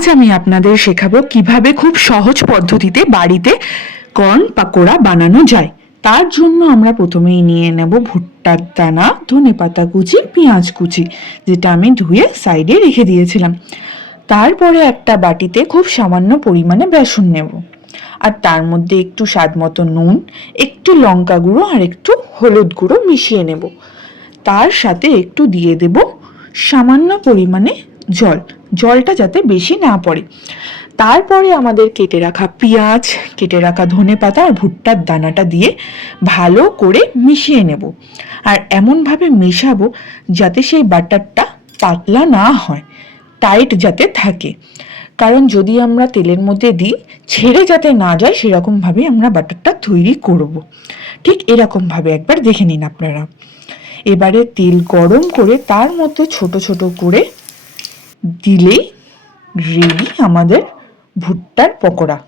আজ আমি আপনাদের শেখাবো কিভাবে খুব সহজ পদ্ধতিতে বাড়িতে কর্ন পাকোড়া বানানো যায়। তার জন্য আমরা প্রথমেই নিয়ে নেব ভুট্টার দানা, ধনেপাতা কুচি, পেঁয়াজ কুচি, যেটা আমি ধুয়ে সাইডে রেখে দিয়েছিলাম। তারপরে একটা বাটিতে খুব সামান্য পরিমাণে বেসন নেব, আর তার মধ্যে একটু স্বাদ মতো নুন, একটু লঙ্কা গুঁড়ো আর একটু হলুদ গুঁড়ো মিশিয়ে নেব। তার সাথে একটু দিয়ে দেব সামান্য পরিমাণে জল, জলটা যাতে বেশি না পড়ে। তারপরে আমাদের কেটে রাখা পেঁয়াজ, কেটে রাখা ধনেপাতা আর ভুট্টার দানাটা দিয়ে ভালো করে মিশিয়ে নেব, আর এমনভাবে মেশাবো যাতে সেই বাটারটা পাতলা না হয়, টাইট যাতে থাকে। কারণ যদি আমরা তেলের মধ্যে দিই, ছেড়ে যাতে না যায় সেরকমভাবে আমরা বাটারটা তৈরি করব। ঠিক এরকমভাবে একবার দেখে নিন আপনারা। এবারে তেল গরম করে তার মতো ছোট ছোট করে দিলেই রেডি আমাদের ভুট্টার পকোড়া।